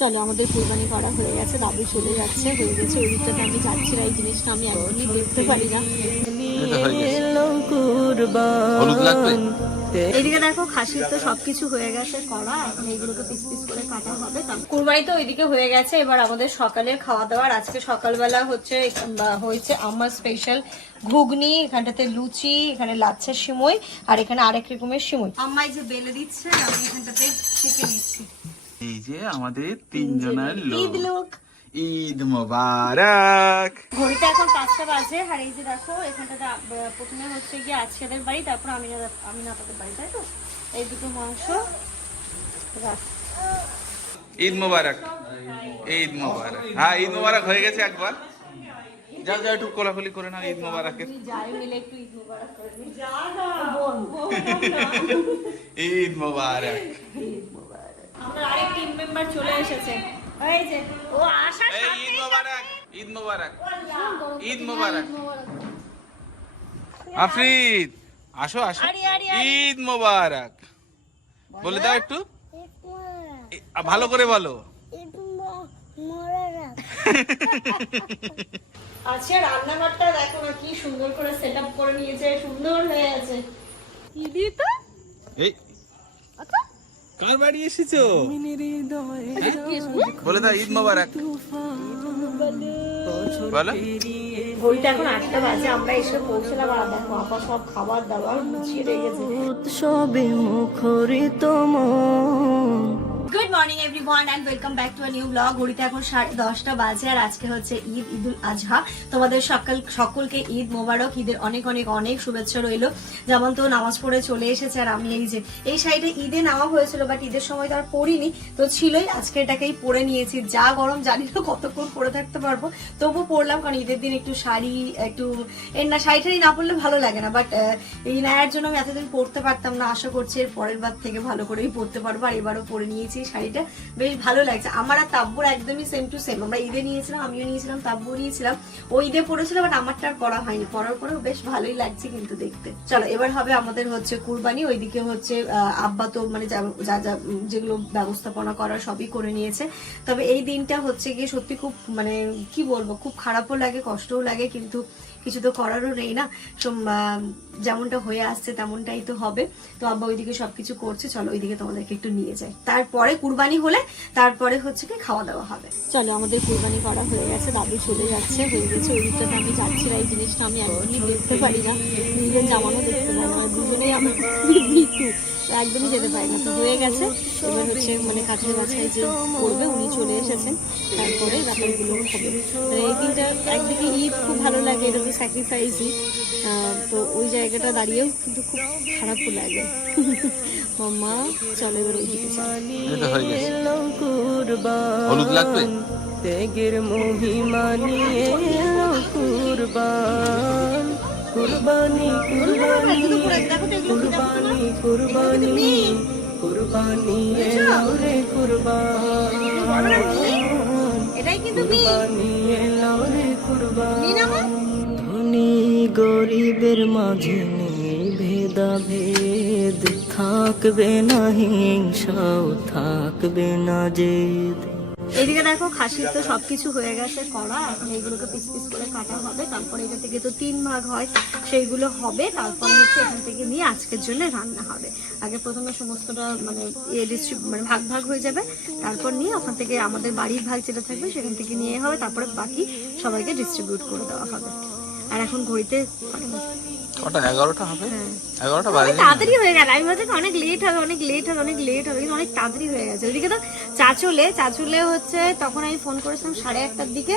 চলো আমাদের কুরবানি করা হয়ে গেছে দাদু চলে যাচ্ছে হয়ে গেছে ওই দিকটাতে আমি যাচ্ছি না এই জিনিসটা আমি একদমই দেখতে পারি না। এদিকে দেখো খাসির তো সবকিছু হয়ে গেছে করা এখন এইগুলোকে পিস পিস করে কাটা হবে কুরবানি তো ওইদিকে হয়ে গেছে এবার আমাদের সকালের খাওয়া দাওয়ার আজকে সকালবেলা হচ্ছে বা হয়েছে আমার স্পেশাল ঘুগনি এখানটাতে লুচি এখানে লাচ্ছা সিমই আর এখানে আরেক রকমের সিমই। আম্মাই যে বেলে দিচ্ছে আমি এখানটাতে ছেঁকে নিচ্ছি। এই যে আমাদের তিনজনের ঈদ লোক। লোক। ঈদ মোবারক। ঘড়িতে এখন পাঁচটা বাজে। আর এই যে দেখো এখানটাতে প্রথমে হচ্ছে গিয়ে আজকেদের বাড়ি তারপর আমি আমি নাপাদের বাড়ি তাই তো? এই দুটো মাংস। ঈদ মোবারক। ঈদ মোবারক। হ্যাঁ ঈদ মোবারক হয়ে গেছে একবার। যা যা একটু কোলাকুলি করে না ঈদ মোবারকের। যাই মিলে একটু ঈদ মুবারক করে দিই। ঈদ মোবারক আমরা আরেক টিম মেম্বার চলে এসেছে। এই যে ও এই ঈদ মোবারক ঈদ মোবারক। ঈদ মোবারক। আফরিদ আসো আসো। আরে, আরে, আরে। ঈদ মোবারক। বলে। দাও একটু। ভালো করে বলো। আজকে রান্নাঘরটা দেখো না কি সুন্দর করে সেট আপ করে নিয়েছে সুন্দর হয়ে আছে। দিদি তো? এই কার বাড়ি এসেছ? বলে দাও ঈদ মোবারক। বলো। ঘড়িটা এখন আটটা বাজে আমরা এসে পৌঁছলাম আর দেখো আপা সব খাবার দাবার গুছিয়ে রেখেছে। উৎসবে মুখরিত মন। Good morning everyone and welcome back to a new blog ঘড়িতে এখন সাড়ে দশটা বাজে আর আজকে হচ্ছে ঈদ, ঈদুল আজহা। তোমাদের সকাল, সকলকে ঈদ মোবারক, ঈদের অনেক অনেক অনেক শুভেচ্ছা রইল। যেমন তো নামাজ পড়ে চলে এসেছে আর আমি এই যে, এই শাড়িটা ঈদে নেওয়া হয়েছিল বাট ঈদের সময় তো আর পরিনি তো ছিলই, আজকে এটাকেই পরে নিয়েছি। যা গরম, জানি না কতক্ষণ পরে থাকতে পারব। তবু পরলাম, কারণ ঈদের দিন একটু শাড়ি, একটু এর না, শাড়ি টাড়ি না পরলে ভালো লাগে না বাট এই নেয়ার জন্য আমি এতদিন পরতে পারতাম না। আশা করছি এর পরের বার থেকে ভালো করেই পরতে পারব, আর এবারও পরে নিয়েছি। শাড়িটা বেশ ভালো লাগছে। আমার আর তাব্বুর একদমই সেম টু সেম আমরা ঈদে নিয়েছিলাম, আমিও নিয়েছিলাম তাব্বু নিয়েছিলাম। ও ঈদে পরেছিল বাট আমারটা আর পরা হয়নি। পরার পরেও বেশ ভালোই লাগছে কিন্তু দেখতে। চলো, এবার হবে আমাদের হচ্ছে কুরবানি। ওইদিকে হচ্ছে আব্বা তো মানে যা- যা যেগুলো ব্যবস্থাপনা করার সবই করে নিয়েছে। তবে এই দিনটা হচ্ছে গিয়ে সত্যি খুব মানে কি বলব, খুব খারাপও লাগে, কষ্টও লাগে, কিন্তু কিছু তো করারও নেই না। যেমনটা হয়ে আসছে তেমনটাই তো হবে। তো আব্বা ওইদিকে সবকিছু করছে। চলো, ওইদিকে তোমাদেরকে একটু নিয়ে যায় তারপরে কুরবানি হলে তারপরে হচ্ছে কি খাওয়া দাওয়া হবে। চলো, আমাদের কুরবানি করা হয়ে গেছে, দাদু চলে যাচ্ছে, হয়ে গেছে ওই দিকটাতে আমি যাচ্ছি না, এই জিনিসটা আমি একদমই দেখতে পারি না। নিজের জামানো দেখতে পারি না, দুজনেই মৃত্যু। একদমই যেতে পারি না, তো হয়ে গেছে। এবার হচ্ছে মানে কাঠের বাছাই যে করবে, উনি চলে এসেছেন। তারপরে ব্যাপারগুলো হবে। মানে এই দিনটা একদিকে ঈদ, খুব ভালো লাগে, এটা তো স্যাক্রিফাইসই তো ওই জায়গাটা দাঁড়িয়েও কিন্তু খুব খারাপও লাগে। মাম্মা চলো এবার ওইদিকে কুরবান। হলুদ লাগবে? ত্যাগের মহিমা নিয়ে এলো কুরবান। কুরবানি কুরবানি কুরবানি কুরবানি রে কুরবান। কুরবানি এলো রে কুরবান। ধনী গরিবের মাঝে নেই ভেদাভেদ। থাকবে না হিংসাও থাকবে না জেদ। এদিকে দেখো, খাসির তো সবকিছু হয়ে গেছে করা। এখন এইগুলোকে পিস পিস করে কাটা হবে। তারপর এটা থেকে তো তিন ভাগ হয়, সেইগুলো হবে। তারপর হচ্ছে এখান থেকে নিয়ে আজকের জন্য রান্না হবে। আগে প্রথমে সমস্তটা মানে ইয়ে মানে ভাগ ভাগ হয়ে যাবে। তারপর নিয়ে ওখান থেকে আমাদের বাড়ির ভাগ যেটা থাকবে সেখান থেকে নিয়ে হবে। তারপরে বাকি সবাইকে ডিস্ট্রিবিউট করে দেওয়া হবে। আর এখন ঘড়িতে কটা এগারোটা হবে। এগারোটা বাজে। তাড়াতাড়ি হয়ে গেল। আমি ভাবছি অনেক লেট হবে অনেক লেট হবে অনেক লেট হবে কিন্তু অনেক তাড়াতাড়ি হয়ে গেছে। ওইদিকে তো চাচুলে চাচুলে হচ্ছে তখন আমি ফোন করেছিলাম সাড়ে আটটার দিকে।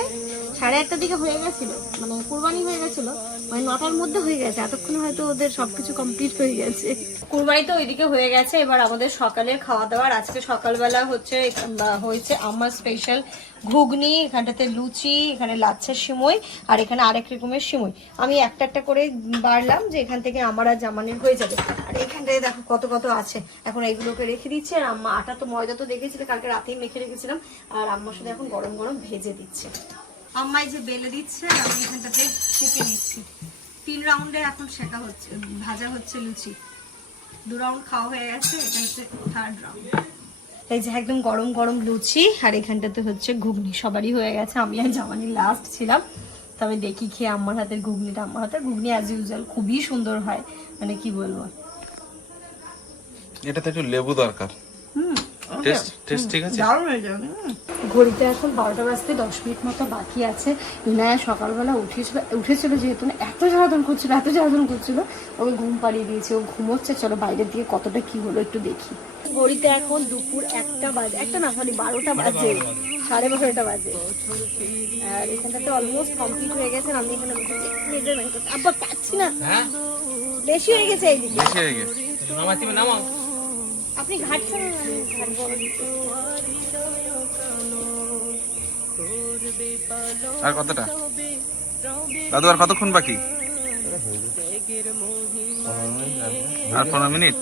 সাড়ে আটটার দিকে হয়ে গেছিল মানে কুরবানি হয়ে গেছিল মানে নটার মধ্যে হয়ে গেছে, এতক্ষণ হয়তো ওদের সবকিছু কমপ্লিট হয়ে গেছে। কুরবানি তো ওইদিকে হয়ে গেছে, এবার আমাদের সকালের খাওয়া দাওয়ার আজকে সকালবেলা হচ্ছে হয়েছে আমার স্পেশাল ঘুগনি, এখানটাতে লুচি, এখানে লাচ্ছা সিমই, আর এখানে আরেক রকমের সিমই। আমি একটা একটা করে বাড়লাম যে এখান থেকে আমার আর জামানের হয়ে যাবে। আর এখানটায় দেখো কত কত আছে। এখন এইগুলোকে রেখে দিচ্ছে, আর আম্মা আটা তো ময়দা তো দেখেছিলে, কালকে রাতেই মেখে রেখেছিলাম, আর আম্মার সাথে এখন গরম গরম ভেজে দিচ্ছে। আম্মাই যে বেলে দিচ্ছে আমি এখানটাতে সেঁকে নিচ্ছি। তিন রাউন্ডে এখন শেখা হচ্ছে ভাজা হচ্ছে লুচি। দু রাউন্ড খাওয়া হয়ে গেছে এটা হচ্ছে থার্ড রাউন্ড এই যে একদম গরম গরম লুচি আর এখানটাতে হচ্ছে ঘুগনি। সবারই হয়ে গেছে আমি আর জামানি লাস্ট ছিলাম। তবে দেখি খেয়ে আম্মার হাতের ঘুগনিটা। আম্মার হাতের ঘুগনি অ্যাজ ইউজুয়াল খুবই সুন্দর হয়। মানে কি বলব? এটাতে একটু লেবু দরকার। হুম টেস্ট টেস্ট ঠিক আছে? দারুণ হয়েছে হুম। ঘড়িতে এখন বারোটা বাজতে দশ মিনিট মতো বাকি আছে। ইনায়া সকালবেলা উঠেছিল উঠেছিল যেহেতু না এত জ্বালাতন করছিল এত জ্বালাতন করছিল ওকে ঘুম পাড়িয়ে দিয়েছে ও ঘুমোচ্ছে চলো বাইরের দিকে কতটা কি হলো একটু দেখি। ঘড়িতে এখন দুপুর একটা বাজে একটা না সরি বারোটা বাজে সাড়ে বারোটা বাজে। আর এখানটাতে অলমোস্ট কমপ্লিট হয়ে গেছে আমি এখানে বসেছি মেজারমেন্ট করতে আব্বা পাচ্ছি না। বেশি হয়ে গেছে এইদিকে। বেশি হয়ে গেছে। আপনি ঘাটছেন না, আমি ঘাটবো। আর কতটা দাদু আর কতক্ষণ বাকি আর পনেরো মিনিট।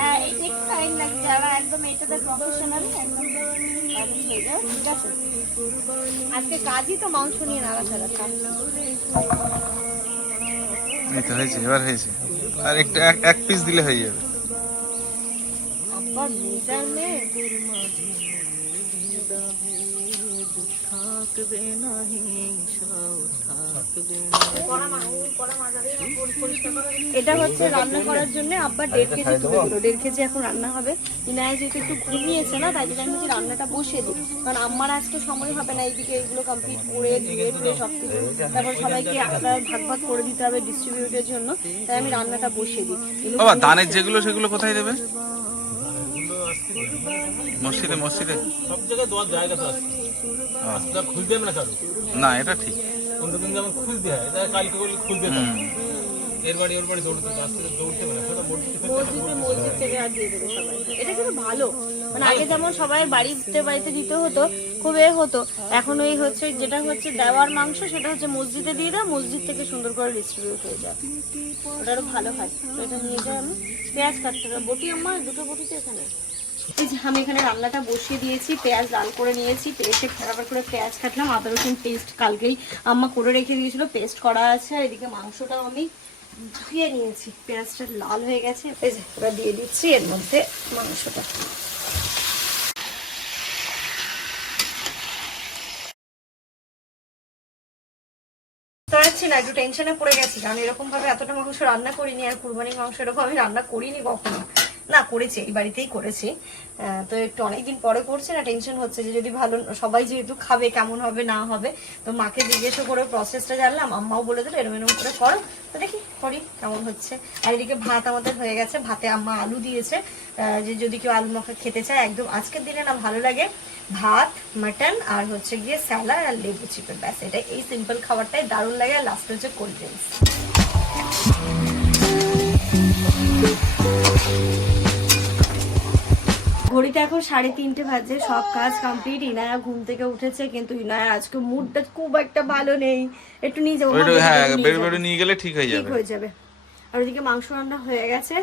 হ্যাঁ? আজকে কাজই তো মাংস নিয়ে নাড়াচাড়া কাজ। এই হয়েছে এবার হয়েছে আর একটা এক- পিস দিলে হয়ে যাবে আব্বার তোর মেয়ে। থাকবে না হিংসাও থাকবে এটা হচ্ছে রান্না করার জন্য আব্বা দেড় কেজি তুলে দিল দেড় কেজি এখন রান্না হবে। ইনায় যেহেতু একটু ঘুমিয়েছে না তাই জন্য আমি বলছি রান্নাটা বসিয়ে দিই। কারণ আমার আজকে সময় হবে না এইদিকে এগুলো কমপ্লিট করে ধুয়ে ধুয়ে সব কিছু। তারপর সবাইকে আলাদা ভাগ ভাগ করে দিতে হবে ডিস্ট্রিবিউটের জন্য। তাই আমি রান্নাটা বসিয়ে দিই। বাবা দানের যেগুলো সেগুলো কোথায় দেবে? মসজিদে মসজিদে। সব জায়গায় দেওয়ার জায়গা তো আছে। হবে না কারও না এটা ঠিক। অন্য দিন যেমন খুলতে হয় এটা কালকে খুলতে হয় এর বাড়ি ওর বাড়ি দৌড়তে দৌড়তে না। সেটা মসজিদে মসজিদে মসজিদ থেকে আর দিয়ে দেবে সবাই। এটা কিন্তু ভালো। মানে আগে যেমন সবাই বাড়িতে বাড়িতে দিতে হতো খুব এ হতো। এখন ওই হচ্ছে যেটা হচ্ছে দেওয়ার মাংস সেটা হচ্ছে মসজিদে দিয়ে দাও মসজিদ থেকে সুন্দর করে ডিস্ট্রিবিউট হয়ে যায়। ওটা আরও ভালো হয়। এটা নিয়ে যাই আমি। পেঁয়াজ কাটতে বটি আমার দুটো বটি তো এখানে। আমি এখানে রান্নাটা বসিয়ে দিয়েছি, পেঁয়াজ লাল করে নিয়েছি পেস্টে খারাপ করে পেঁয়াজ কাটলাম, আদা রসুন পেস্ট কালকেই আম্মা করে রেখে দিয়েছিল, পেস্ট করা আছে, আর এদিকে মাংসটাও আমি ধুয়ে নিয়েছি, পেঁয়াজটা লাল হয়ে গেছে। এই এবার দিয়ে দিচ্ছি, এর মধ্যে মাংসটা। পারছি না, একটু টেনশনে পড়ে গেছি, কারণ এরকম ভাবে এতটা মাংস রান্না করিনি, আর কুরবানির মাংস এরকম আমি রান্না করিনি কখনো। না, করেছি, এই বাড়িতেই করেছি। তো একটু অনেকদিন পরে করছি না টেনশন হচ্ছে যে যদি ভালো, সবাই যেহেতু খাবে, কেমন হবে, না হবে, তো মাকে জিজ্ঞেসও করে প্রসেসটা জানলাম, আম্মাও বলে দিল, এরম এরম করে করো, তো দেখি করি কেমন হচ্ছে। আর এদিকে ভাত আমাদের হয়ে গেছে, ভাতে আম্মা আলু দিয়েছে যে যদি কেউ আলু মাখা খেতে চায়, একদম আজকের দিনে না ভালো লাগে। ভাত মাটন আর হচ্ছে গিয়ে স্যালাড আর লেবু চিপে ব্যাস, এটা এই সিম্পল খাবারটাই দারুণ লাগে, আর লাস্ট হচ্ছে কোল্ড ড্রিঙ্কস ঘড়িতে এখন সাড়ে তিনটে বাজে সব কাজ কমপ্লিট ইনায়া ঘুম থেকে উঠেছে কিন্তু ইনায়া আজকে মুডটা খুব একটা ভালো নেই। একটু নিয়ে যাব হ্যাঁ নিয়ে বেড়ে বেড়ে নিয়ে গেলে ঠিক হয়ে ঠিক যাবে। হয়ে যাবে। আর ওদিকে মাংস রান্না হয়ে গেছে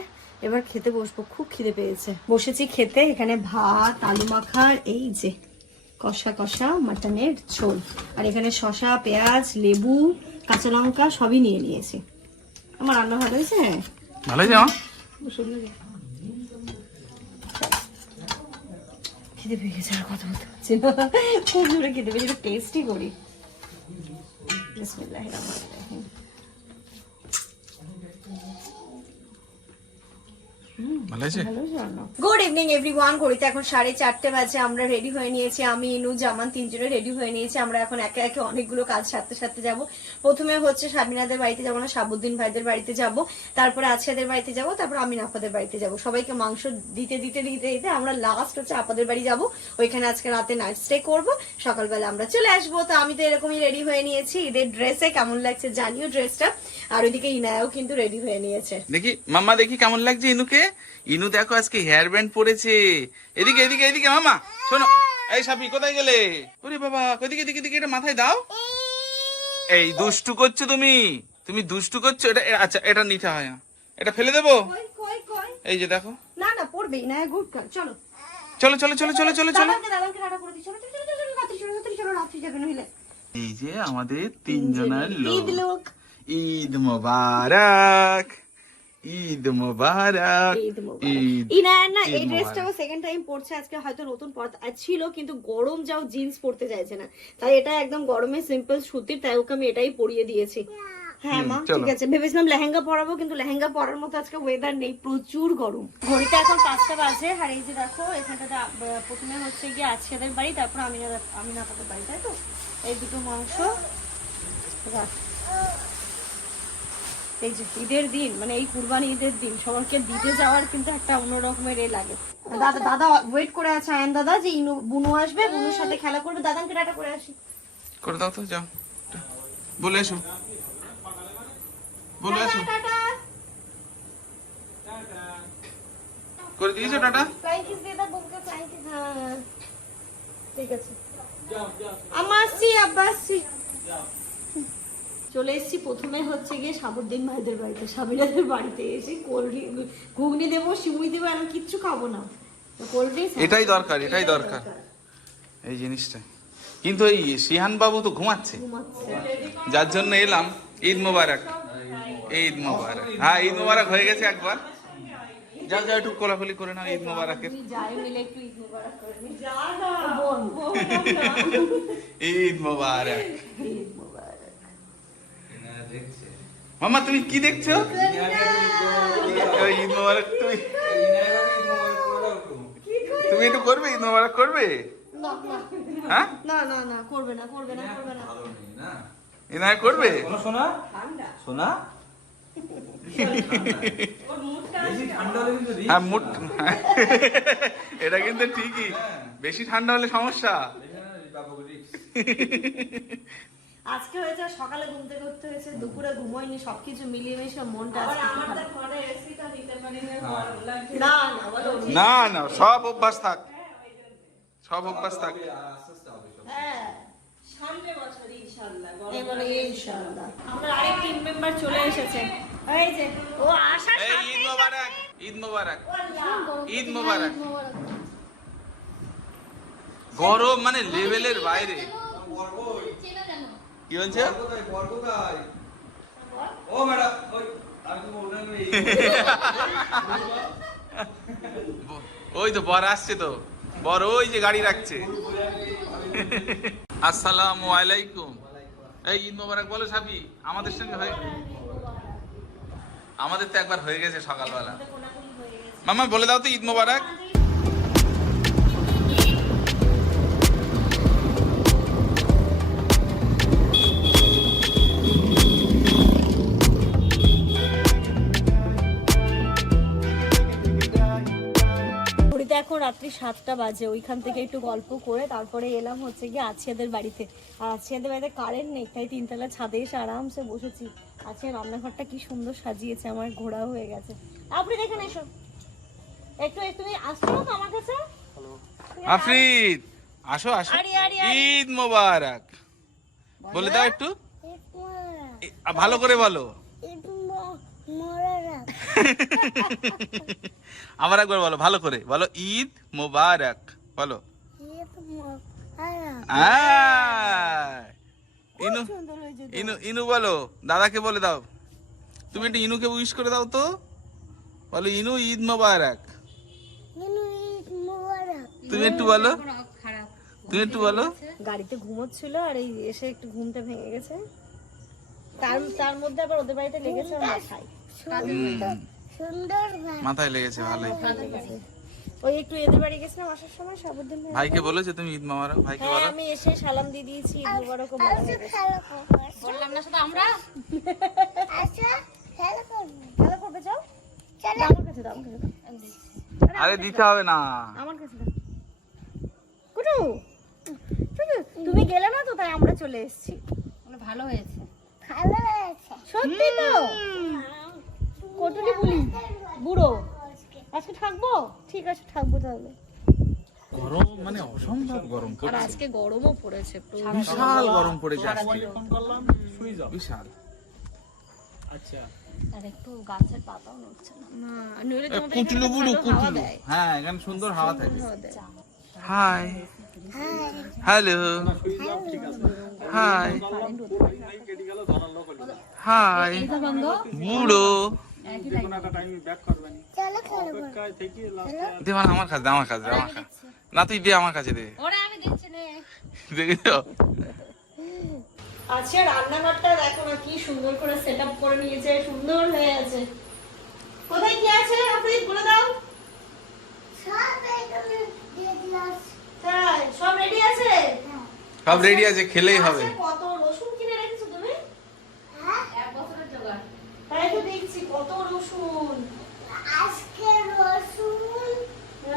এবার খেতে বসবো খুব খিদে পেয়েছে। বসেছি খেতে এখানে ভাত আলু মাখার এই যে কষা কষা মাটনের ঝোল। আর এখানে শসা পেঁয়াজ লেবু কাঁচা লঙ্কা সবই নিয়ে নিয়েছি। আমার রান্না ভালো হয়েছে? হ্যাঁ ভালো যাও সুন্দর খিদে পেয়ে গেছে, আর কথা বলতে পারছি না। জোরে খিদে পেয়েছে টেস্টই করি। বিসমিল্লাহির রহমানির রহিম। ভালো আছে গুড ইভিনিং এভরিওয়ান ঘড়িতে এখন সাড়ে চারটে বাজে আমরা রেডি হয়ে নিয়েছি। আমি ইনু জামান তিনজনে রেডি হয়ে নিয়েছি। আমরা এখন একে একে অনেকগুলো কাজ সারতে সারতে যাব। প্রথমে হচ্ছে সাবিনাদের বাড়িতে যাব না সাবুদ্দিন ভাইদের বাড়িতে যাব। তারপরে আছিয়াদের বাড়িতে যাব তারপর আমিন আপাদের বাড়িতে যাব। সবাইকে মাংস দিতে দিতে দিতে দিতে আমরা লাস্ট হচ্ছে আপাদের বাড়ি যাব। ওইখানে আজকে রাতে নাইট স্টে করব। সকালবেলা আমরা চলে আসব। তো আমি তো এরকমই রেডি হয়ে নিয়েছি। ঈদের ড্রেসে কেমন লাগছে জানিও ড্রেসটা আর ওইদিকে ইনায়াও কিন্তু রেডি হয়ে নিয়েছে। দেখি মাম্মা দেখি কেমন লাগছে ইনুকে? ইনু দেখো আজকে হেয়ার ব্যান্ড পরেছে। এদিকে এদিকে এদিকে মামা শোনো। এই সাপি কোথায় গেলে? ওরে বাবা ওদিকে এদিকে এদিকে এটা মাথায় দাও। এই দুষ্টু করছ তুমি। তুমি দুষ্টু করছ এটা আচ্ছা এটা নিতে হয় না। এটা ফেলে দেবো? এই যে দেখো। না না পড়বে ইনায়া গুড চলো। চলো চলো চলো চলো চলো চলো। চলো এই যে আমাদের তিনজনের ঈদ লোক। ঈদ মোবারক। ঈদ মোবারক। ঈদ মোবারক। ঈদ না এই ড্রেসটাও। সেকেন্ড টাইম পরছে আজকে হয়তো নতুন ছিল কিন্তু গরম যাও জিন্স পরতে চাইছে না। তাই এটা একদম গরমে সিম্পল সুতির তাই ওকে আমি এটাই পরিয়ে দিয়েছি। হ্যাঁ মা ঠিক আছে। ভেবেছিলাম লেহেঙ্গা পরাবো কিন্তু লেহেঙ্গা পরার মতো আজকে ওয়েদার নেই প্রচুর গরম। ঘড়িতে এখন পাঁচটা বাজে আর এই যে দেখো এখানটাতে প্রথমে হচ্ছে গিয়ে আজকেদের বাড়ি তারপর আমি আমি না বাড়ি তাই তো? এই দুটো মাংস। এই যে ঈদের দিন মানে এই কুরবানি ঈদের দিন সবাইকে দিতে যাওয়ার কিন্তু একটা অন্যরকমের এ লাগে। দাদা দাদা ওয়েট করে আছে আয়ন দাদা যে ইনু বুনু আসবে বুনুর সাথে খেলা করবে দাদাকে টাটা করে আসি। করে দাও তো যাও। বলে এসো। বলে এসো। করে দিয়েছ টাটা? কিস দিয়ে দাও বুকে ফ্লাইং কিস হ্যাঁ। ঠিক আছে। আম্মা আসছি আব্বা আসছি। চলে এসেছি। প্রথমে হচ্ছে গিয়ে সাবুদ্দিন ভাইদের বাড়িতে। সাবিনাদের বাড়িতে এসে কোল্ড ড্রিঙ্ক ঘুগনি দেবো সিমুই দেবো আমি কিচ্ছু খাব না। কোল্ড ড্রিঙ্কস এটাই দরকার এটাই দরকার। এই জিনিসটা কিন্তু এই শিহান বাবু তো ঘুমাচ্ছে। ঘুমাচ্ছে। যার জন্য এলাম। ঈদ মোবারক। ঈদ মোবারক। হ্যাঁ ঈদ মোবারক হয়ে গেছে একবার। যাও যাও একটু কোলাকুলি করে নাও ঈদ মোবারকের। তুমি যাই মিলে একটু ঈদ মোবারক করে নি যা না বোন ঈদ মোবারক ঈদ মোবারক মামা তুমি কি দেখছ? ঈদ মোবারক তুমি তুমি একটু করবে ঈদ মোবারক করবে? না না। হ্যাঁ? না না না করবে না করবে না করবে না। এনায় করবে? সোনা সোনা বেশি ঠান্ডা হলে কিন্তু রিস্ক হ্যাঁ মুট এটা কিন্তু ঠিকই। বেশি ঠান্ডা হলে সমস্যা। আজকে হয়েছে সকালে ঘুম থেকে উঠতে হয়েছে দুপুরে ঘুমোয়নি সবকিছু মিলিয়ে মিশে মনটা। না না। না না সব অভ্যাস থাক। সব অভ্যাস থাক। হ্যাঁ। এবারে ইনশাআল্লাহ। আমরা আরেক টিম মেম্বার চলে এসেছে। এই যে ও আসার ঈদ মোবারক ঈদ মোবারক। ঈদ মোবারক। গরম মানে লেভেলের বাইরে। কি হচ্ছে ও ম্যাডাম ওই তো বললাম এই ওই তো বর আসছে তো। বর ওই যে গাড়ি রাখছে। আসসালামু আলাইকুম। এই ঈদ মোবারক বলো সাবি আমাদের সঙ্গে হয়ে আমাদের তো একবার হয়ে গেছে সকালবেলা। মামা বলে দাও তো ঈদ মোবারক। এখন রাত্রি সাতটা বাজে ওইখান থেকে একটু গল্প করে তারপরে এলাম হচ্ছে গিয়ে আছিয়াদের বাড়িতে। আর আছিয়াদের বাড়িতে কারেন্ট নেই তাই তিনতলা ছাদে এসে আরামসে বসেছি। আছিয়া রান্নাঘরটা কি সুন্দর সাজিয়েছে আমার ঘোরা হয়ে গেছে। আপনি দেখেন এসো। একটু তুমি আসছো তো আমার কাছে। আফরিদ আসো আসো। ঈদ মোবারক। বলে দাও একটু। ভালো করে বলো। আবার একবার বলো ভালো করে। বলো ঈদ মোবারক। বলো। ইনু ইনু ইনু বলো দাদাকে বলে দাও। তুমি একটু ইনুকে উইশ করে দাও তো। বলো ইনু ঈদ মোবারক। তুমি একটু বলো। তুমি একটু বলো। গাড়িতে ঘুমোচ্ছিল আর এই এসে একটু ঘুমটা ভেঙে গেছে। তার তার মধ্যে আবার ওদের বাড়িতে লেগেছে মাথায়। হুম, মাথায় লেগেছে ভালোই। ওই একটু এদের বাড়ি গেছিলাম আসার সময় সাবুদ্দিন ভাইকে বলেছে তুমি ঈদ মোবারক ভাইকে হ্যাঁ বলো। আমি এসে সালাম দিয়ে দিয়েছি ঈদ মুবারক ও বলা গেছে। বললাম না শুধু আমরা? খেলা করবে যাও দাও, আমার কাছে আমার কাছে দাও। আরে দিতে হবে না। আমার কাছে দাও। কুটু কুটু, তুমি গেলে না তো তাই আমরা চলে এসেছি। ভালো হয়েছে। সত্যি তো? কটুলি বলি বুড়ো। আজকে থাকব? ঠিক আছে থাকব তাহলে। গরম মানে অসম্ভব গরম আর আজকে গরমও পড়েছে। বিশাল গরম পড়েছে আজকে। ফোন করলাম শুই যাও। বিশাল। আচ্ছা। আর একটু গাছের পাতাও নড়ছে না। নইলে তোমাদের কুচলু বুড়ু কুচলু। হ্যাঁ এখানে সুন্দর হাওয়া থাকে। হাই। হ্যালো। হাই। হাই। বুড়ো। দে মানে আমার কাছে আমার কাছে আমার কাছে। না তুই দে আমার কাছে দে। ওরে আমি দিচ্ছি নে। দেখেছ? আচ্ছা রান্নাঘরটা দেখো না কি সুন্দর করে সেট আপ করে নিয়েছে সুন্দর হয়ে আছে। কোথায় কি আছে আপনি বলে দাও। সব রেডি আছে। সব রেডি আছে? খেলেই হবে আচ্ছা, কত রসুন কিনে রেখেছো তুমি এক বছরের জোগাড় তাই তো দেখছি কত রসুন আজকে রসুন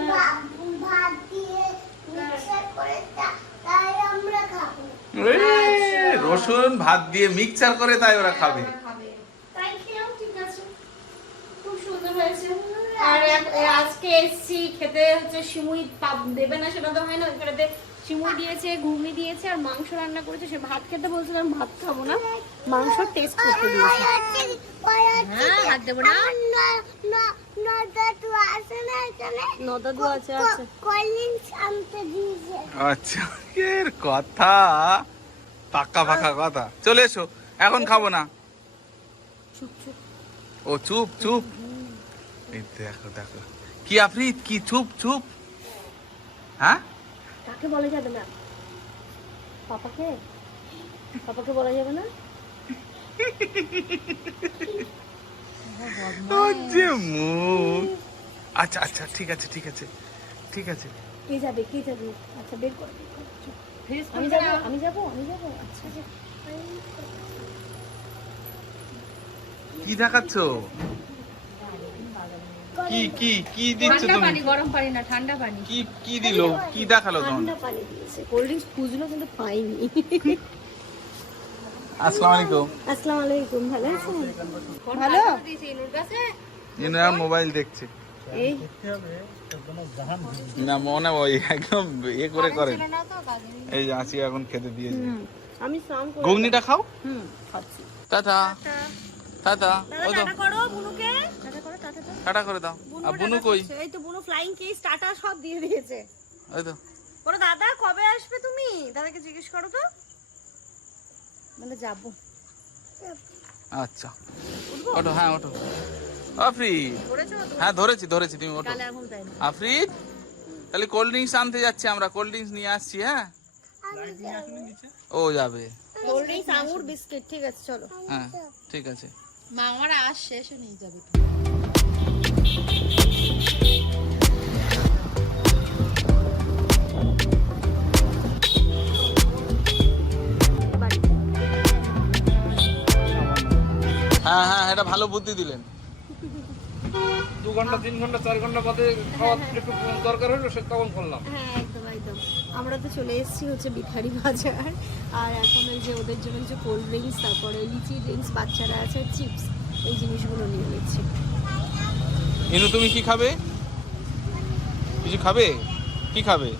ভা- ভাত দিয়ে মিক্সার করে তা- তাই আমরা খাব এ, রসুন ভাত দিয়ে মিক্সচার করে তাই ওরা খাবে। আর এক- আজকে এসছি খেতে হচ্ছে সিমুই দেবে না সেটা তো হয় না ওইখানে সিমুই দিয়েছে ঘুগনি দিয়েছে আর মাংস রান্না করেছে। সে ভাত খেতে বলছিলাম ভাত খাব না মাংস টেস্ট করতে দিয়েছে। হ্যাঁ হাত দেবো না? আছে আছে কলিং আচ্ছা কথা। পাক্কা পাক্কা কথা। চলে এসো এখন খাব না। ও চুপ চুপ। এই দেখো দেখো। কি আফরিদ কি চুপ চুপ। হ্যাঁ? কাকে বলা যাবে না? পাপাকে? পাপাকে বলা যাবে না? যে মুখ। আচ্ছা আচ্ছা ঠিক আছে ঠিক আছে ঠিক আছে। কে যাবে কে যাবে? আচ্ছা বের কর। আমি যাব আমি যাব আমি যাব। আচ্ছা আচ্ছা। কি দেখাচ্ছ? কি কি কি দিচ্ছ তুমি? পানি গরম পানি না ঠান্ডা পানি। কি কি দিলো? কি দেখাল তোমার ঠান্ডা পানি দিয়েছে। কোল্ড ড্রিঙ্কস খুঁজলো কিন্তু পাইনি। আসসালামু আলাইকুম। আসসালামু আলাইকুম ভালো আছেন? ভালো? ইনারা মোবাইল দেখছে। এই। না মনে ওই একদম এ করে করেন এই যে আসি এখন খেতে দিয়েছে আমি ঘুগনিটা খাও? হুম খাচ্ছি। টাটা। টাটা। তো। করো বুনুকে। টাটা করো টাটা দাও। আর বুনু কই? এই তো বুনু ফ্লাইং কিস টাটা সব দিয়ে দিয়েছে। ওই তো। বলো দাদা কবে আসবে তুমি? দাদাকে জিজ্ঞেস করো তো। মানে যাব। আচ্ছা। ওঠো হ্যাঁ ওঠো। আফরিদ? হ্যাঁ ধরেছি ধরেছি তুমি ওঠো। আফরিদ? তাহলে কোল্ড ড্রিঙ্কস আনতে যাচ্ছি আমরা কোল্ড ড্রিঙ্কস নিয়ে আসছি হ্যাঁ? ও যাবে। কোল্ড ড্রিঙ্কস আঙুর বিস্কিট ঠিক আছে চলো। হ্যাঁ ঠিক আছে। মা আজ শেষে নিয়ে যাবে। হ্যাঁ হ্যাঁ এটা ভালো বুদ্ধি দিলেন। দু ঘণ্টা তিন ঘণ্টা চার ঘণ্টা বাদে খাওয়ার একটু দরকার হলো সে তখন করলাম। হ্যাঁ একদম একদম। আমরা তো চলে এসেছি হচ্ছে বিখারি বাজার। আর এখন ওই যে ওদের জন্য যে কোল্ড ড্রিঙ্কস তারপরে লিচি ড্রিঙ্কস বাচ্চারা আছে চিপস এই জিনিসগুলো নিয়ে নিচ্ছি। ইনু তুমি কি খাবে? কিছু খাবে? কি খাবে?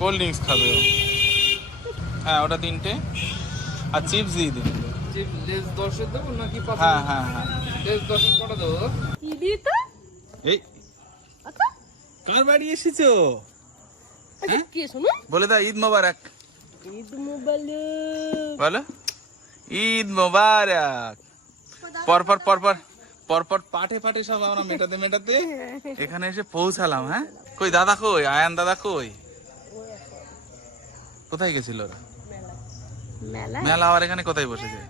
কোল্ড ড্রিঙ্কস খাবে। হ্যাঁ ওটা তিনটে। আর চিপস দিয়ে দিন। লেজ দশের দেবো নাকি পাঁচ হ্যাঁ হ্যাঁ হ্যাঁ। লেজ দশের কটা দেবো? কি দিয়ে তো? এই। কার বাড়ি এসেছ? কে শোনো? বলে দাও ঈদ মোবারক। ঈদ মুবারক। বলো। ঈদ মোবারক। পরপর পরপর পরপর পাটে পাটে সব আমরা মেটাতে মেটাতে এখানে এসে পৌঁছালাম হ্যাঁ? কই দাদা কই? আয়ান দাদা কই? কোথায় গেছিল ওরা? মেলা আবার এখানে কোথায় বসেছে?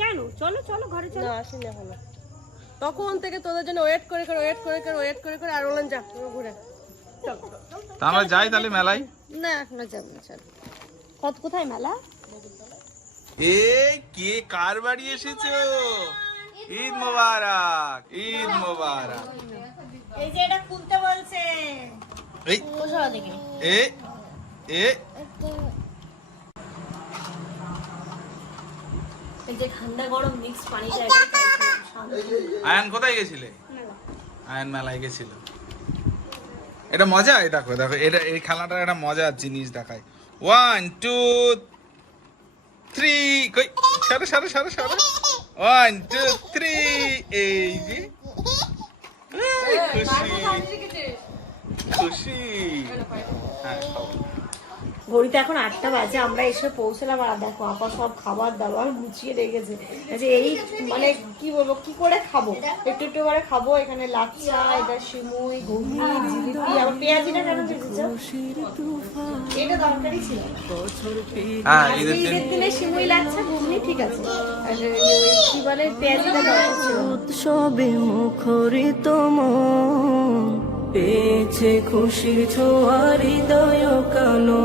কেন? চলো চলো ঘরে চলো। না আসেনি এখনও। তখন থেকে তোদের জন্য ওয়েট করে করে ওয়েট করে করে ওয়েট করে করে আর বললাম যা ঘুরে। তা আমরা যাই তাহলে মেলায়? না এখনও যাব না চলো। কত কোথায় মেলা? এ কে কার বাড়ি এসেছ? ঈদ মোবারক ঈদ মোবারক। এই যে এটা খুলতে বলছে। এই এ এ এই যে ঠান্ডা গরম মিক্স পানিটা আয়ান কোথায় গেছিলে? আয়ান মেলায় গেছিল। এটা মজা? দেখো দেখো এটা এই খেলাটা একটা মজার জিনিস দেখায়। ওয়ান টু থ্রি কই? সারে সারে সারে সারে। ওয়ান টু থ্রি এই যে এই, খুশি খুশি হ্যাঁ খাও। ঘড়িতে এখন আটটা বাজে আমরা এসে পৌঁছলাম আর দেখো আপা সব খাবার দাবার গুছিয়ে রেখেছে। আচ্ছা এই মানে কি বলব কি করে খাব? একটু একটু করে খাব এখানে লাচ্ছা এটা সিমুই ঘুগনি জিলিপি আবার পেঁয়াজিটা কেন ভেজেছো? এটা দরকারি ছিল। হ্যাঁ আজকে ঈদের দিন। ঈদের দিনে সিমুই লাচ্ছা ঘুগনি ঠিক আছে। আর ওই কি বলে পেঁয়াজিটা দরকার ছিল। না। উৎসবে মুখরিত মন পেয়েছে খুশির ছোঁয়া হৃদয় কালো।